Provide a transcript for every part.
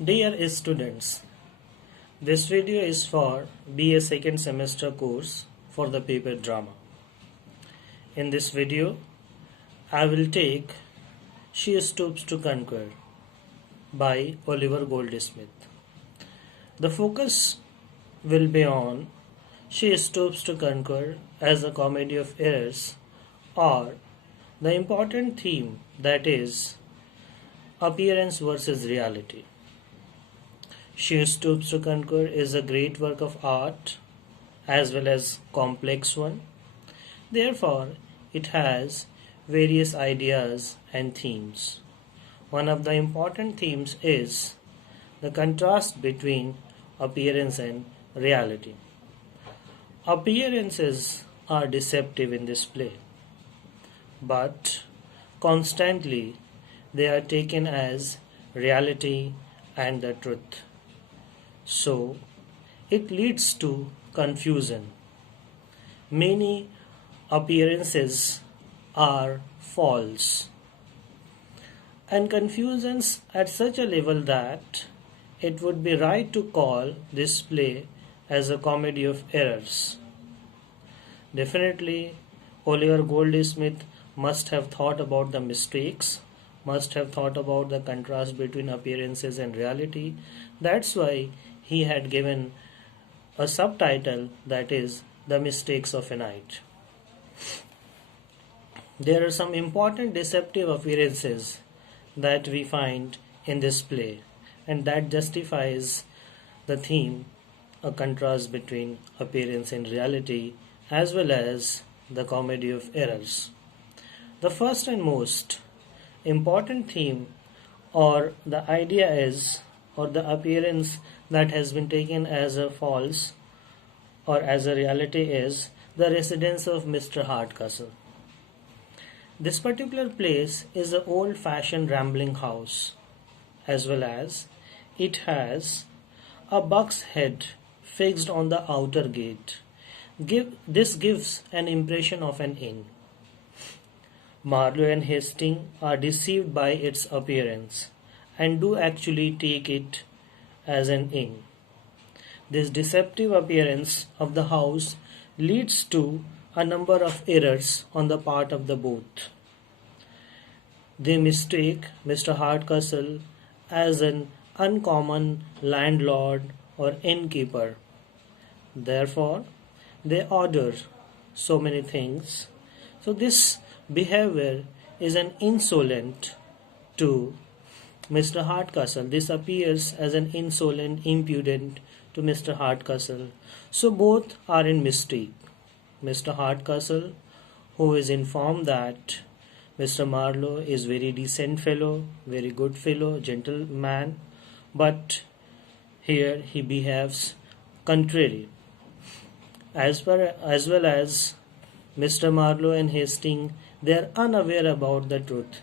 Dear students, this video is for BA second semester course for the paper drama. In this video, I will take She Stoops to Conquer by Oliver Goldsmith. The focus will be on She Stoops to Conquer as a comedy of errors, or the important theme, that is appearance versus reality. She Stoops to Conquer is a great work of art as well as complex one. Therefore, it has various ideas and themes. One of the important themes is the contrast between appearance and reality. Appearances are deceptive in this play, but constantly they are taken as reality and the truth. So, it leads to confusion. Many appearances are false, and confusions at such a level that it would be right to call this play as a comedy of errors. Definitely, Oliver Goldsmith must have thought about the mistakes, must have thought about the contrast between appearances and reality. That's why he had given a subtitle, that is The Mistakes of a Night. There are some important deceptive appearances that we find in this play, and that justifies the theme, a contrast between appearance and reality, as well as the comedy of errors. The first and most important theme, or the idea is, or the appearance that has been taken as a false or as a reality, is the residence of Mr. Hardcastle. This particular place is an old-fashioned rambling house, as well as it has a buck's head fixed on the outer gate. This gives an impression of an inn. Marlow and Hastings are deceived by its appearance and do actually take it as an inn. This deceptive appearance of the house leads to a number of errors on the part of the both. They mistake Mr. Hardcastle as an uncommon landlord or innkeeper. Therefore, they order so many things. So this behavior is an insolent to Mr. Hardcastle. This appears as an insolent, impudent to Mr. Hardcastle. So both are in mistake. Mr. Hardcastle, who is informed that Mr. Marlow is very decent fellow, very good fellow, gentleman, but here he behaves contrary. As well as Mr. Marlow and Hastings, they are unaware about the truth.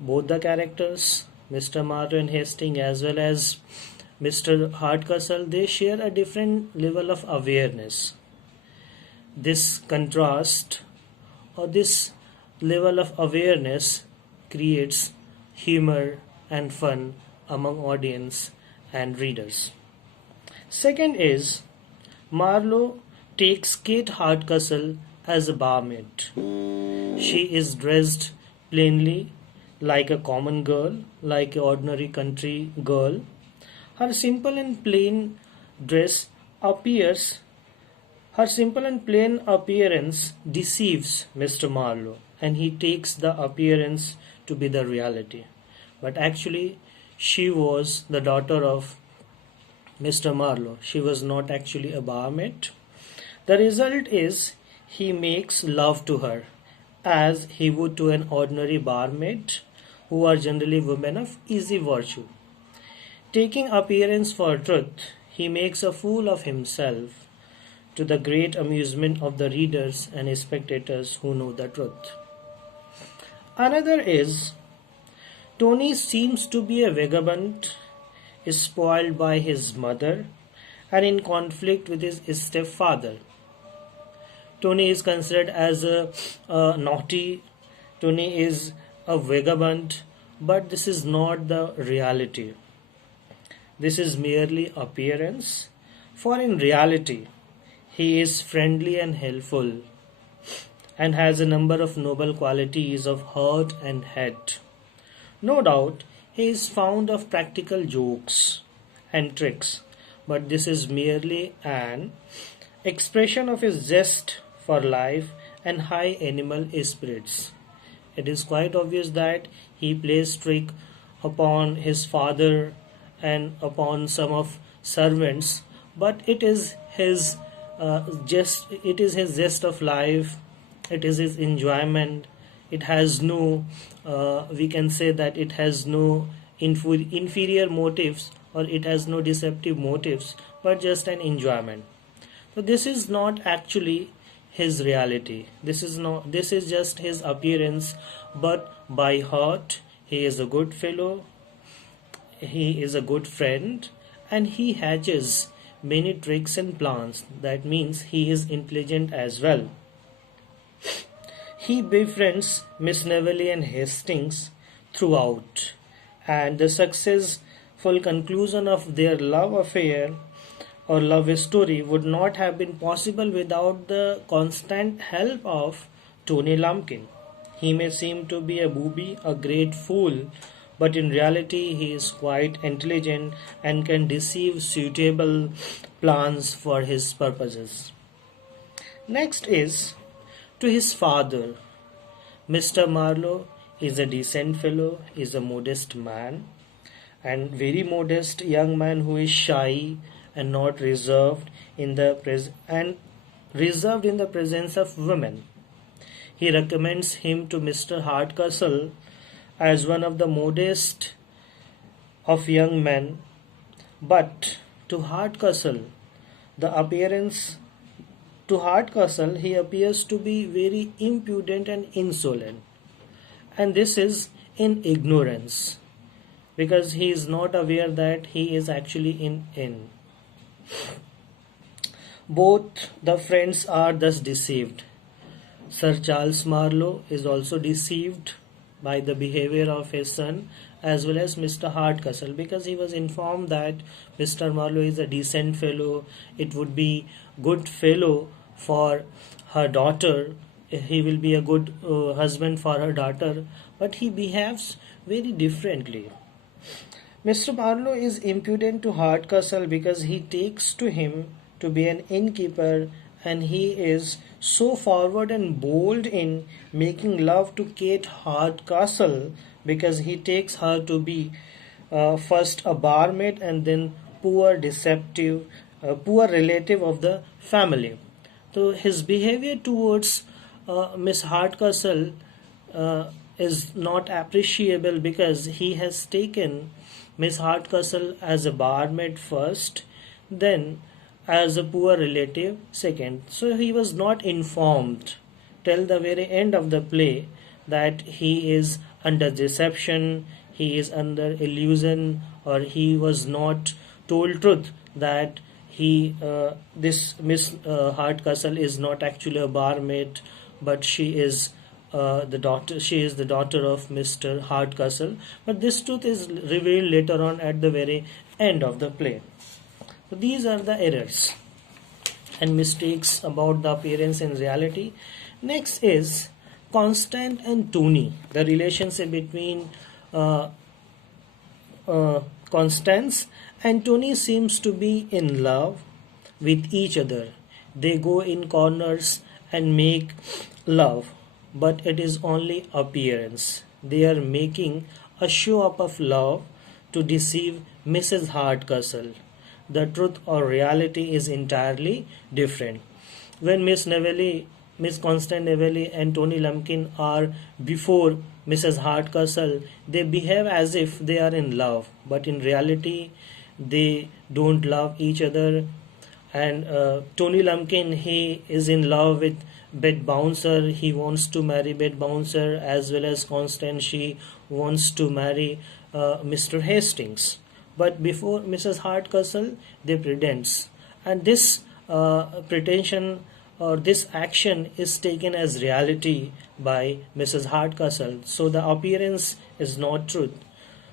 Both the characters, Mr. Marlow and Hastings as well as Mr. Hardcastle, they share a different level of awareness. This contrast or this level of awareness creates humor and fun among audience and readers. Second is, Marlow takes Kate Hardcastle as a barmaid. She is dressed plainly, like a common girl, like an ordinary country girl. Her simple and plain appearance deceives Mr. Marlow, and he takes the appearance to be the reality. But actually, she was the daughter of Mr. Marlow. She was not actually a barmaid. The result is he makes love to her as he would to an ordinary barmaid, who are generally women of easy virtue. Taking appearance for truth, he makes a fool of himself, to the great amusement of the readers and spectators who know the truth. Another is, Tony seems to be a vagabond, is spoiled by his mother, and in conflict with his stepfather. Tony is considered as a naughty. Tony is a vagabond, but this is not the reality. this is merely appearance, for in reality he is friendly and helpful and has a number of noble qualities of heart and head. No doubt he is fond of practical jokes and tricks, but this is merely an expression of his zest for life and high animal spirits. It is quite obvious that he plays trick upon his father and upon some of servants, but it is his zest of life, it is his enjoyment. It has no, we can say that it has no inferior motives, or it has no deceptive motives, but just an enjoyment. So this is not actually his reality. This is just his appearance, but by heart he is a good fellow, he is a good friend, and he hatches many tricks and plans. That means he is intelligent as well. He befriends Miss Neville and Hastings throughout, and the successful conclusion of their love affair or love story would not have been possible without the constant help of Tony Lumpkin. He may seem to be a booby, a great fool, but in reality he is quite intelligent and can deceive suitable plans for his purposes. Next is to his father. Mr. Marlowe is a decent fellow, is a modest man, and very modest young man who is shy and not reserved in the presence of women. He recommends him to Mr. Hardcastle as one of the modest of young men, but to Hardcastle, he appears to be very impudent and insolent, and this is in ignorance, because he is not aware that he is actually in. Both the friends are thus deceived. Sir Charles Marlowe is also deceived by the behavior of his son, as well as Mr. Hardcastle, because he was informed that Mr. Marlowe is a decent fellow, it would be good fellow for her daughter, he will be a good husband for her daughter, but he behaves very differently. Mr. Marlowe is impudent to Hardcastle because he takes to him to be an innkeeper, and he is so forward and bold in making love to Kate Hardcastle because he takes her to be first a barmaid and then poor relative of the family. So his behavior towards Miss Hardcastle is not appreciable, because he has taken Miss Hardcastle as a barmaid first, then as a poor relative second. So he was not informed till the very end of the play that he is under deception, he is under illusion, or he was not told truth that this Miss Hardcastle is not actually a barmaid, but she is the daughter of Mr. Hardcastle. But this truth is revealed later on at the very end of the play. So these are the errors and mistakes about the appearance in reality. Next is Constance and Tony, the relationship between Constance and Tony seems to be in love with each other. They go in corners and make love, but it is only appearance. They are making a show up of love to deceive Mrs. Hardcastle. The truth or reality is entirely different. When Miss Constance Neville and Tony Lumpkin are before Mrs. Hardcastle, they behave as if they are in love, but in reality they don't love each other. And Tony Lumpkin, he is in love with bed bouncer, he wants to marry bed bouncer, as well as Constance, she wants to marry Mr. Hastings. But before Mrs. Hardcastle, they pretends, and this pretension or this action is taken as reality by Mrs. Hardcastle. So the appearance is not truth.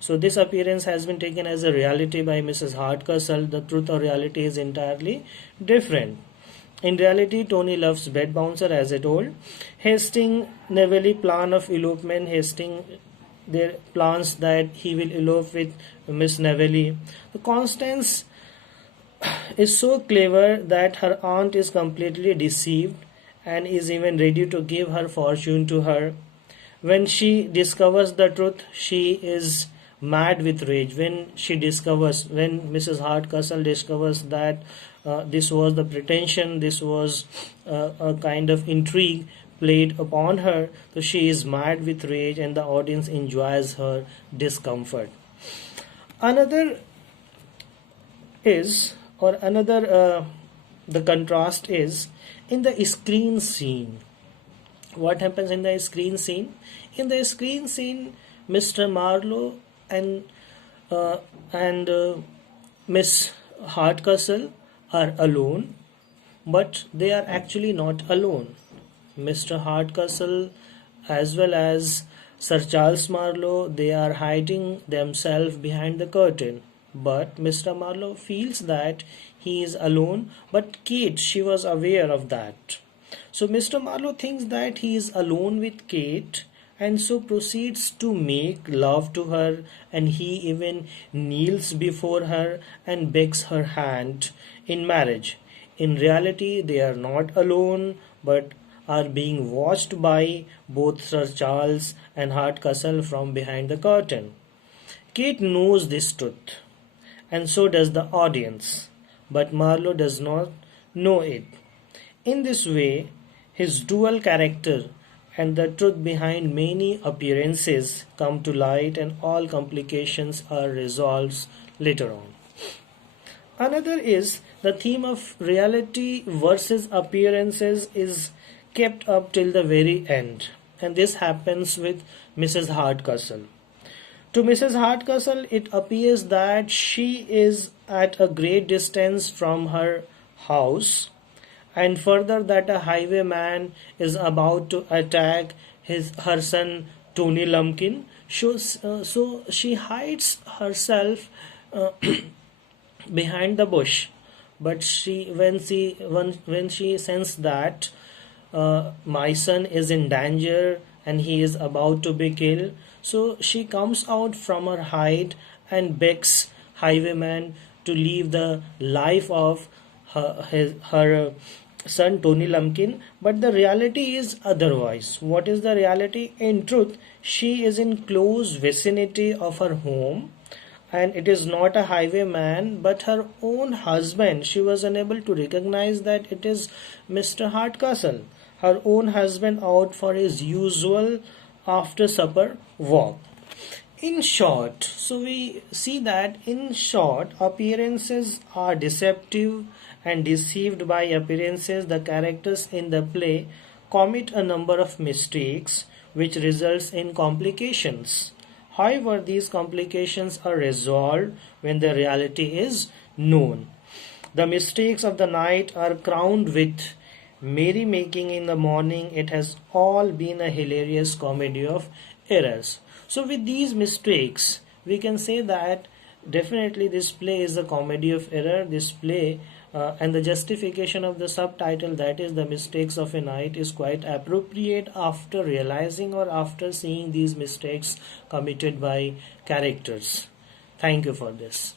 So this appearance has been taken as a reality by Mrs. Hardcastle. The truth or reality is entirely different. In reality, Tony loves bed bouncer, as I told. Hastings Neville plan of elopement. Hastings their plans that he will elope with Miss Neville. The Constance is so clever that her aunt is completely deceived and is even ready to give her fortune to her. When she discovers the truth, she is mad with rage. When Mrs. Hardcastle discovers that this was the pretension, this was a kind of intrigue played upon her, so she is mad with rage and the audience enjoys her discomfort. Another is, or another, the contrast is in the screen scene. What happens in the screen scene? In the screen scene, Mr. Marlowe and Miss Hardcastle are alone, but they are actually not alone. Mr. Hardcastle as well as Sir Charles Marlowe, they are hiding themselves behind the curtain. But Mr. Marlowe feels that he is alone, but Kate, she was aware of that. So Mr. Marlowe thinks that he is alone with Kate and so proceeds to make love to her, and he even kneels before her and begs her hand in marriage. In reality, they are not alone but are being watched by both Sir Charles and Hardcastle from behind the curtain. Kate knows this truth, and so does the audience, but Marlowe does not know it. In this way, his dual character and the truth behind many appearances come to light, and all complications are resolved later on. Another is the theme of reality versus appearances is kept up till the very end, and this happens with Mrs. Hardcastle. To Mrs. Hardcastle, it appears that she is at a great distance from her house, and further that a highwayman is about to attack her son Tony Lumpkin. So she hides herself behind the bush, but when she senses that my son is in danger and he is about to be killed, so she comes out from her hide and begs highwayman to leave the life of her son Tony Lumpkin. But the reality is otherwise. What is the reality? In truth, she is in close vicinity of her home, and it is not a highwayman but her own husband. She was unable to recognize that it is Mr. Hardcastle, her own husband, out for his usual after supper walk. In short, so we see that in short, appearances are deceptive, and deceived by appearances, the characters in the play commit a number of mistakes which results in complications. However, these complications are resolved when the reality is known. The mistakes of the night are crowned with merrymaking in the morning. It has all been a hilarious comedy of errors. So with these mistakes, we can say that definitely this play is a comedy of error. This play and the justification of the subtitle, that is the mistakes of a night, is quite appropriate after realizing or after seeing these mistakes committed by characters. Thank you for this.